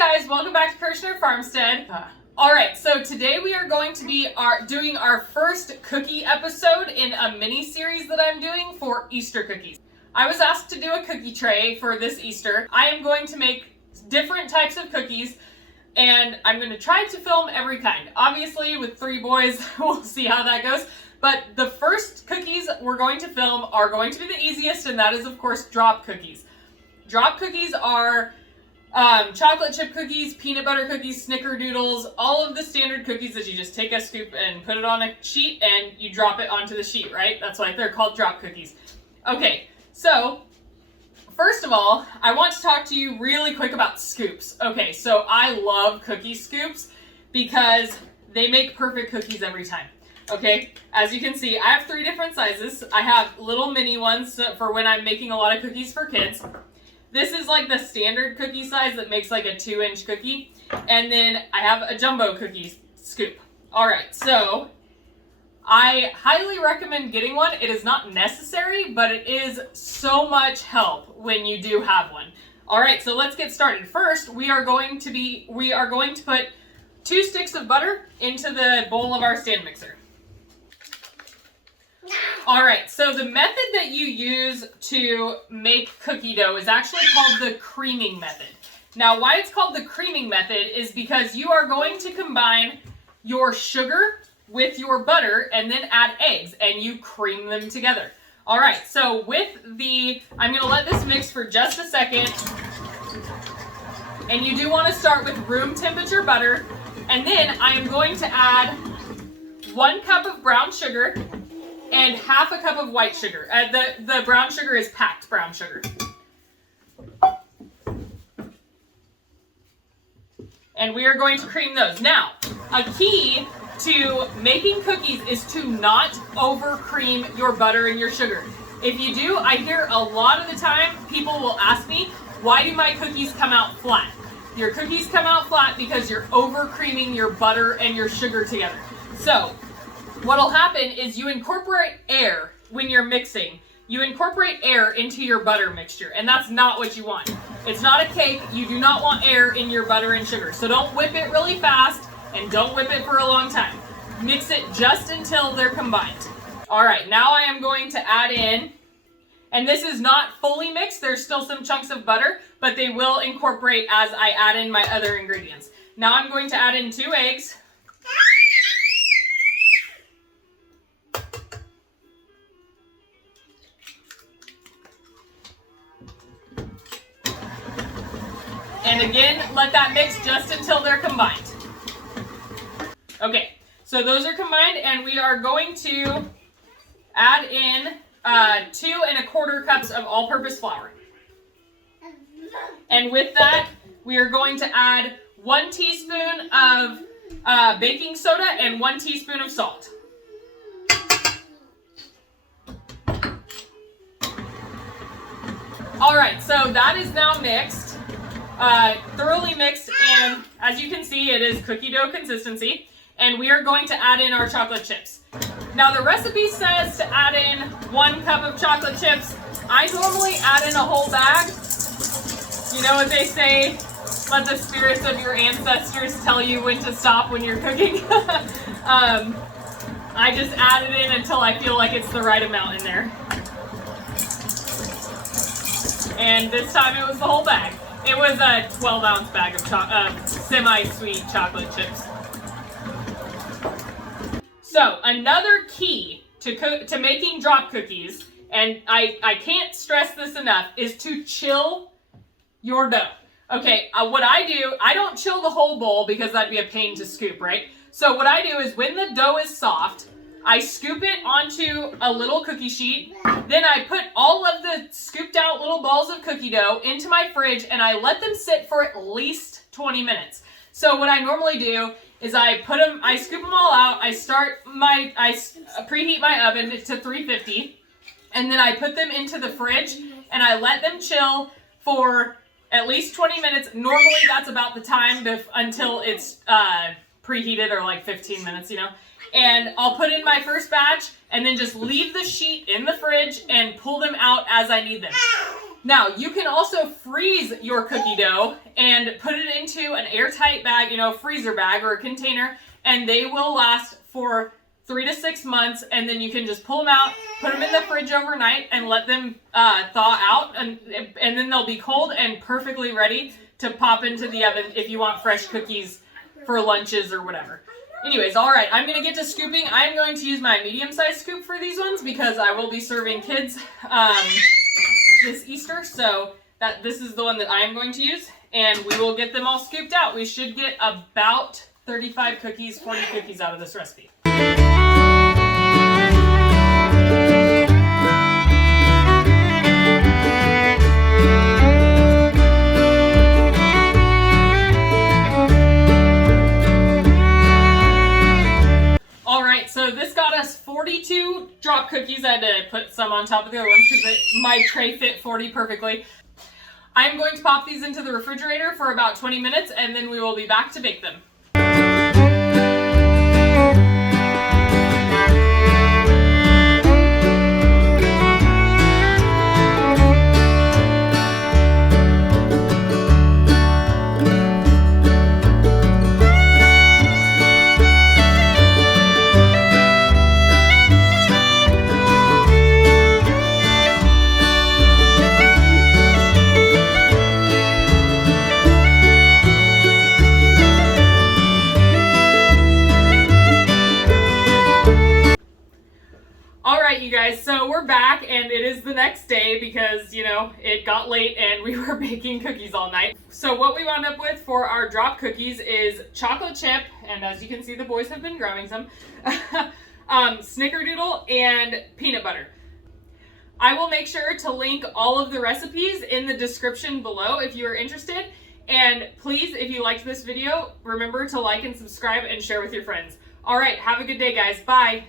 Hi guys, welcome back to Kirshner FarmStead. Alright, so today we are going to be doing our first cookie episode in a mini series that I'm doing for Easter cookies. I was asked to do a cookie tray for this Easter. I am going to make different types of cookies and I'm going to try to film every kind. Obviously with 3 boys, we'll see how that goes. But the first cookies we're going to film are going to be the easiest, and that is of course drop cookies. Drop cookies are chocolate chip cookies, peanut butter cookies, Snickerdoodles, all of the standard cookies that you just take a scoop and put it on a sheet and you drop it onto the sheet, right? That's why they're called drop cookies. Okay, so first of all, I want to talk to you really quick about scoops. Okay, so I love cookie scoops because they make perfect cookies every time. Okay, as you can see, I have 3 different sizes. I have little mini ones for when I'm making a lot of cookies for kids. This is like the standard cookie size that makes like a 2-inch cookie. And then I have a jumbo cookie scoop. Alright, so I highly recommend getting one. It is not necessary, but it is so much help when you do have one. Alright, so let's get started. First, we are going to put 2 sticks of butter into the bowl of our stand mixer. Alright, so the method that you use to make cookie dough is actually called the creaming method. Now, why it's called the creaming method is because you are going to combine your sugar with your butter and then add eggs and you cream them together. Alright, so I'm going to let this mix for just a second. And you do want to start with room temperature butter. And then I am going to add 1 cup of brown sugar and half a cup of white sugar. The brown sugar is packed brown sugar. And we are going to cream those. Now, a key to making cookies is to not over cream your butter and your sugar. If you do, I hear a lot of the time people will ask me, why do my cookies come out flat? Your cookies come out flat because you're over creaming your butter and your sugar together. So, what'll happen is you incorporate air when you're mixing. You incorporate air into your butter mixture, and that's not what you want. It's not a cake. You do not want air in your butter and sugar. So don't whip it really fast, and don't whip it for a long time. Mix it just until they're combined. All right, now I am going to add in, and this is not fully mixed. There's still some chunks of butter, but they will incorporate as I add in my other ingredients. Now I'm going to add in 2 eggs. And again, let that mix just until they're combined. Okay, so those are combined, and we are going to add in 2 1/4 cups of all-purpose flour. And with that, we are going to add 1 teaspoon of baking soda and 1 teaspoon of salt. All right, so that is now mixed. Thoroughly mixed, and as you can see, it is cookie dough consistency, and we are going to add in our chocolate chips. Now the recipe says to add in 1 cup of chocolate chips. I normally add in a whole bag. You know what they say, let the spirits of your ancestors tell you when to stop when you're cooking. I just add it in until I feel like it's the right amount in there. And this time it was the whole bag. It was a 12-ounce bag of semi-sweet chocolate chips. So, another key to making drop cookies, and I can't stress this enough, is to chill your dough. Okay, what I do, I don't chill the whole bowl because that'd be a pain to scoop, right? So what I do is when the dough is soft, I scoop it onto a little cookie sheet. Then I put all of the scooped out little balls of cookie dough into my fridge and I let them sit for at least 20 minutes. So what I normally do is I scoop them all out. I preheat my oven to 350 and then I put them into the fridge and I let them chill for at least 20 minutes. Normally that's about the time until it's preheated, or like 15 minutes, you know. And I'll put in my first batch and then just leave the sheet in the fridge and pull them out as I need them. Now, you can also freeze your cookie dough and put it into an airtight bag, freezer bag or a container, and they will last for 3 to 6 months, and then you can just pull them out, put them in the fridge overnight, and let them thaw out, and then they'll be cold and perfectly ready to pop into the oven if you want fresh cookies for lunches or whatever. Anyways, all right, I'm going to get to scooping. I'm going to use my medium-sized scoop for these ones because I will be serving kids this Easter, so this is the one that I am going to use, and we will get them all scooped out. We should get about 35 cookies, 40 cookies out of this recipe. So this got us 42 drop cookies. I had to put some on top of the other ones because my tray fit 40 perfectly. I'm going to pop these into the refrigerator for about 20 minutes and then we will be back to bake them. You guys, so we're back and it is the next day because it got late and we were baking cookies all night. So what we wound up with for our drop cookies is chocolate chip, and as you can see the boys have been grabbing some, Snickerdoodle and peanut butter. I will make sure to link all of the recipes in the description below if you are interested, and please, if you liked this video, remember to like and subscribe and share with your friends. All right, have a good day guys, bye.